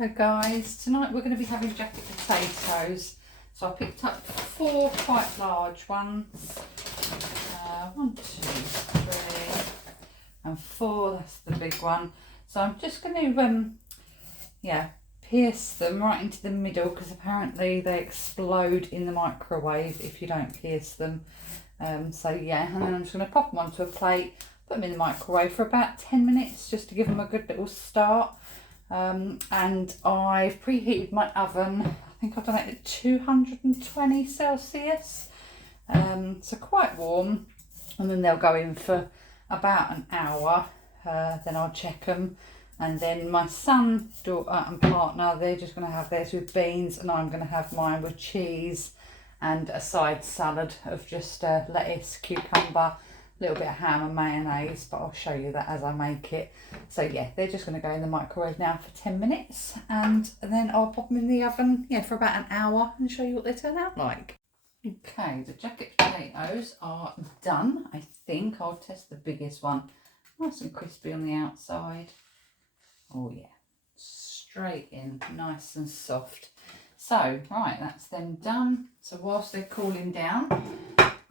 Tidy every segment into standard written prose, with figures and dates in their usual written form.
Hello guys, tonight we're going to be having jacket potatoes. So I picked up 4 quite large ones. 1, 2, 3 and 4, that's the big one. So I'm just going to pierce them right into the middle, because apparently they explode in the microwave if you don't pierce them. And then I'm just going to pop them onto a plate, put them in the microwave for about 10 minutes just to give them a good little start. And I've preheated my oven. I think I've done it at 220 Celsius, so quite warm, and then they'll go in for about an hour. Then I'll check them, and then my son, daughter and partner, they're just going to have theirs with beans, and I'm going to have mine with cheese and a side salad of just lettuce, cucumber, a little bit of ham and mayonnaise, but I'll show you that as I make it. So yeah, they're just going to go in the microwave now for 10 minutes, and then I'll pop them in the oven for about an hour and show you what they turn out like. Okay, the jacket potatoes are done. I think I'll test the biggest one. Nice and crispy on the outside. Oh yeah, straight in, nice and soft. So right, that's them done. So whilst they're cooling down,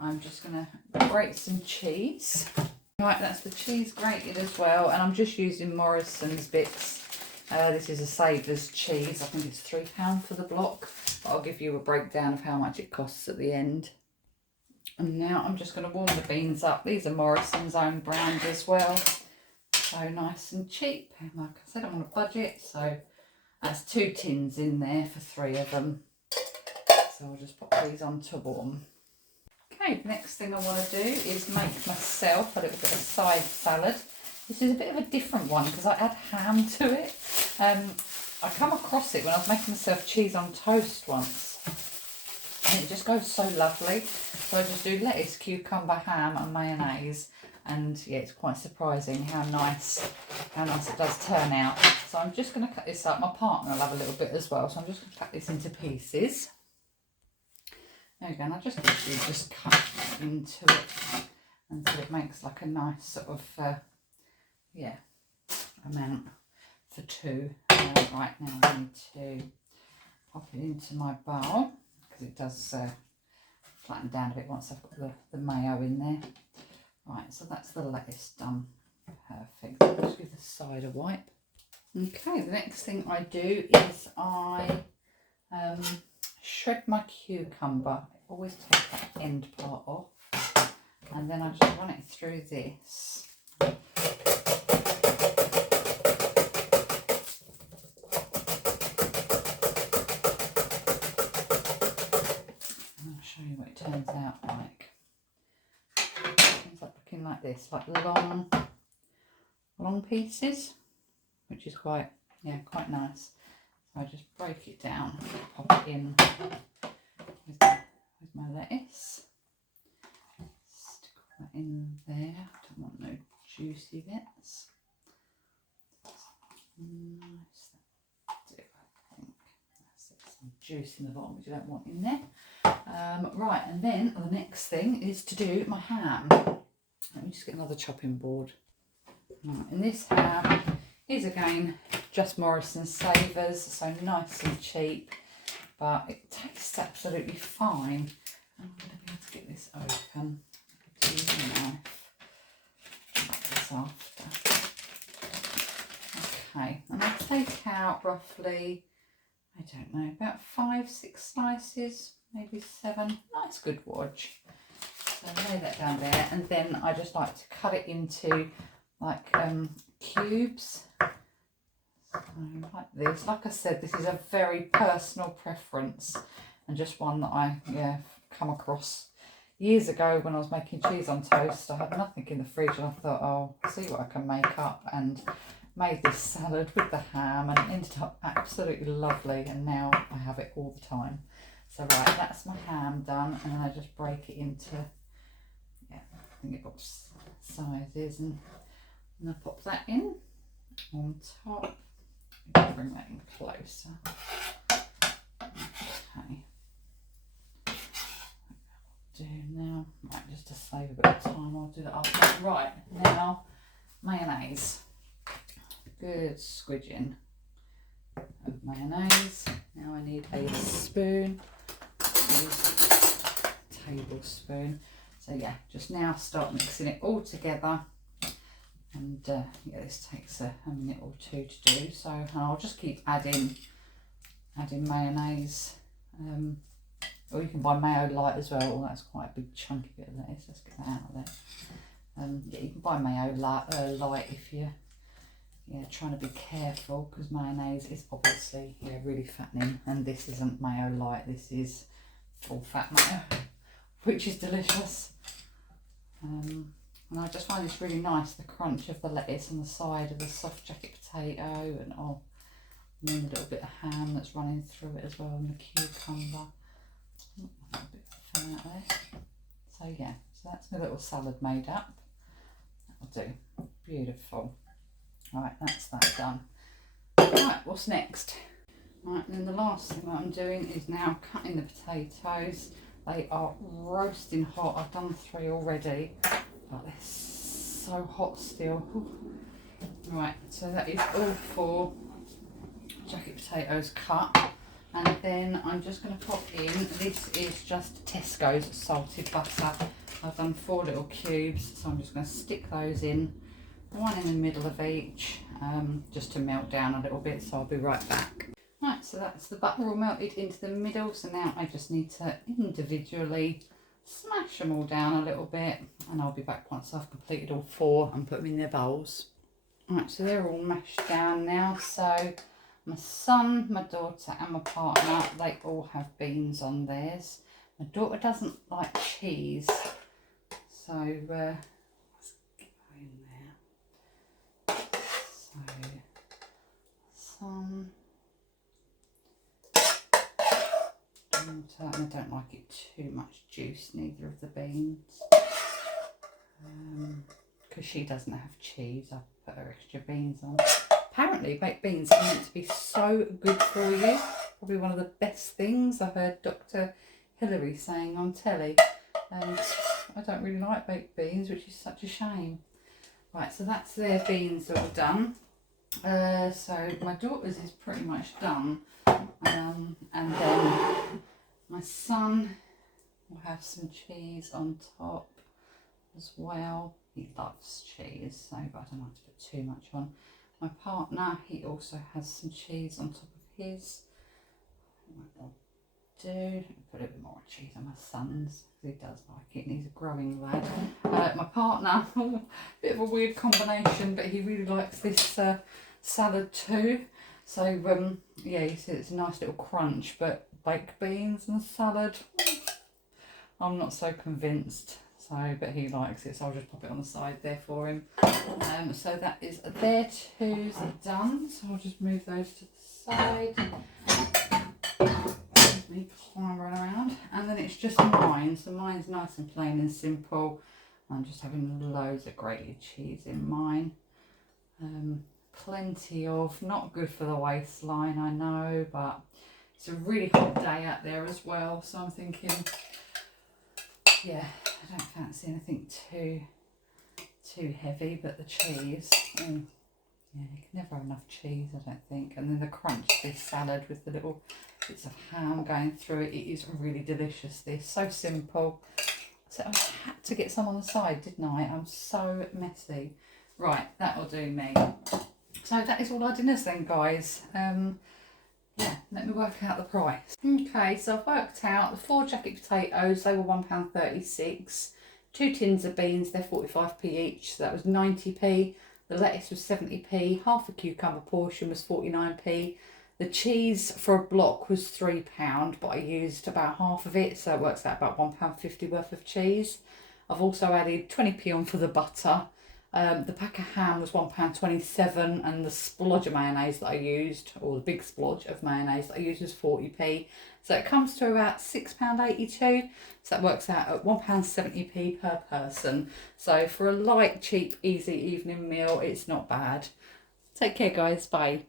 I'm just going to grate some cheese. Right, that's the cheese grated as well, and I'm just using Morrison's bits. This is a Savers cheese. I think it's £3 for the block, but I'll give you a breakdown of how much it costs at the end. And now I'm just going to warm the beans up. These are Morrison's own brand as well, so nice and cheap. And like I said, I'm on a budget, so that's 2 tins in there for 3 of them. So I'll just pop these on to warm. Okay, the next thing I want to do is make myself a little bit of side salad. This is a bit of a different one because I add ham to it. I come across it when I was making myself cheese on toast once, and it just goes so lovely. So I just do lettuce, cucumber, ham and mayonnaise, and yeah, it's quite surprising how nice it does turn out. So I'm just going to cut this up. My partner will have a little bit as well, so I'm just going to cut this into pieces. There we go, and I just literally just cut into it until it makes like a nice sort of amount for 2. Right, now I need to pop it into my bowl because it does flatten down a bit once I've got the mayo in there. Right, so that's the lettuce done. Perfect. I'll just give the side a wipe. Okay, the next thing I do is I shred my cucumber. I always take that end part off, and then I just run it through this. And I'll show you what it turns out like. It turns out looking like this, like long pieces, which is quite nice. So I just break it down, pop it in with my lettuce. Stick that in there. Don't want no juicy bits. Nice. That's it, I think. That's it. Some juice in the bottom, which you don't want in there. Right, and then the next thing is to do my ham. Let me just get another chopping board. Right, and this ham is again just Morrison's Savers, so nice and cheap, but it tastes absolutely fine. I'm going to be able to get this open. I'll use a knife. Cut this after. Okay, and I take out roughly, I don't know, about 5-6 slices, maybe 7. Nice good wodge. So I lay that down there, and then I just like to cut it into like cubes. So like this. Like I said, this is a very personal preference, and just one that I come across years ago when I was making cheese on toast. I had nothing in the fridge, and I thought, oh, see what I can make up, and made this salad with the ham, and it ended up absolutely lovely, and now I have it all the time. So right, that's my ham done, and then I just break it into, I think it got sizes, and I pop that in on top. Bring that in closer. Okay. Do now. Right, just to save a bit of time, I'll do that after. Right, now mayonnaise. Good squidging of mayonnaise. Now I need a spoon, tablespoon. So yeah, just now start mixing it all together. And yeah, this takes a minute or two to do. So I'll just keep adding mayonnaise. Or you can buy mayo light as well. Oh, that's quite a big chunky bit of lettuce. Let's get that out of there. Yeah, you can buy mayo light if you're trying to be careful, because mayonnaise is obviously really fattening, and this isn't mayo light. This is full fat mayo, which is delicious. And I just find this really nice, the crunch of the lettuce on the side of the soft jacket potato, and then the little bit of ham that's running through it as well, and the cucumber. A bit of fun out there. So yeah, so that's my little salad made up. That'll do. Beautiful. Right, that's that done. Right, what's next? Right, and then the last thing that I'm doing is now cutting the potatoes. They are roasting hot. I've done 3 already, but they're so hot still. Right, so that is all 4 jacket potatoes cut. And then I'm just going to pop in, this is just Tesco's salted butter. I've done 4 little cubes, so I'm just going to stick those in, one in the middle of each, just to melt down a little bit, so I'll be right back. Right, so that's the butter all melted into the middle, so now I just need to individually smash them all down a little bit, and I'll be back once I've completed all 4 and put them in their bowls. Right, so they're all mashed down now, so my son, my daughter and my partner, they all have beans on theirs. My daughter doesn't like cheese, so let's get that in there. So, some daughter, and I don't like it too much juice, neither of the beans. Because she doesn't have cheese, I put her extra beans on. Apparently baked beans are meant to be so good for you. Probably one of the best things. I heard Dr. Hilary saying on telly. And I don't really like baked beans, which is such a shame. Right, so that's their beans all done. So my daughter's is pretty much done. And then my son will have some cheese on top as well. He loves cheese, so but I don't like to put too much on. My partner, he also has some cheese on top of his. What I'll do, put a bit more cheese on my son's, because he does like it and he's a growing lad. My partner, bit of a weird combination, but he really likes this salad too. So yeah, you see it's a nice little crunch, but baked beans and salad, I'm not so convinced. So, but he likes it, so I'll just pop it on the side there for him. So that is their 2's done. So I'll just move those to the side. Let me climb around, and then it's just mine. So mine's nice and plain and simple. I'm just having loads of grated cheese in mine. Plenty of, not good for the waistline, I know, but it's a really hot day out there as well. So I'm thinking, yeah, I don't fancy anything too heavy, but the cheese, yeah, you can never have enough cheese, I don't think. And then the crunch, this salad with the little bits of ham going through it, it is really delicious. This, so simple. So I had to get some on the side, didn't I? I'm so messy. Right, that'll do me. So that is all our dinners then, guys. Yeah, let me work out the price. Okay, so I've worked out the 4 jacket potatoes, they were £1.36. 2 tins of beans, they're 45p each, so that was 90p. The lettuce was 70p, half a cucumber portion was 49p. The cheese for a block was £3, but I used about half of it, so it works out about £1.50 worth of cheese. I've also added 20p on for the butter. The pack of ham was £1.27, and the splodge of mayonnaise that I used, or the big splodge of mayonnaise that I used, was 40p. So it comes to about £6.82, so that works out at £1.70p per person. So for a light, cheap, easy evening meal, it's not bad. Take care, guys. Bye.